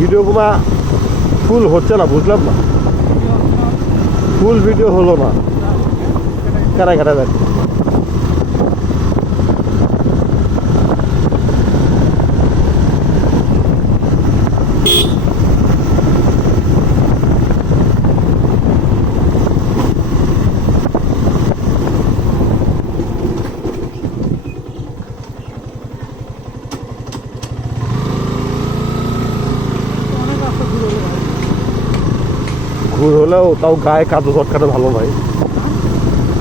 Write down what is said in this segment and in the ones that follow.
Video গুলা ফুল হচ্ছে না, বুঝলাম না, ফুল ভিডিও হলো না, কারা কারা যাচ্ছে। ঘুর হলেও তাও গায়ে কাদো চটকাটা ভালো নয়।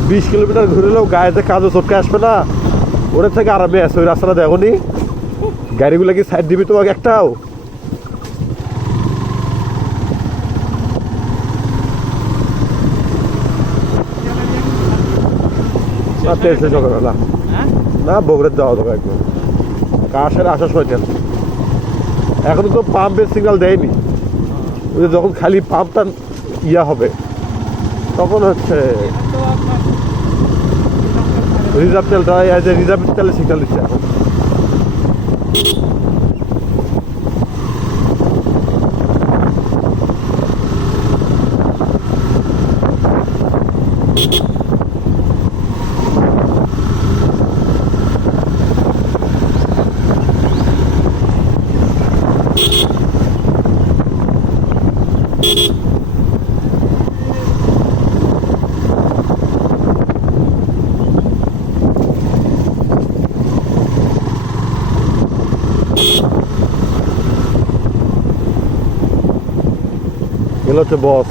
20 কিলোমিটার ঘুরলেও গায়েতে কাদো চটকে আসবে না, ওটার থেকে আরামে আছে। ওই রাস্তাটা দেখো নি, গাড়িগুলো কি সাইড দিবি তোমাকে একটাও? তেল শেষ হবে না, না বগুড়ার যাওয়া যাবে একদম। কাশের আসার সময় তেল, এখনো তো পাম্পের সিগন্যাল দেয়নি। ওই যে যখন খালি পাম্পটা ইয়া হবে তখন হচ্ছে রিজার্ভ তেলটা, রিজার্ভ তেলের সিগন্যাল দিচ্ছে এখন। এগুলো হচ্ছে বস।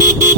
না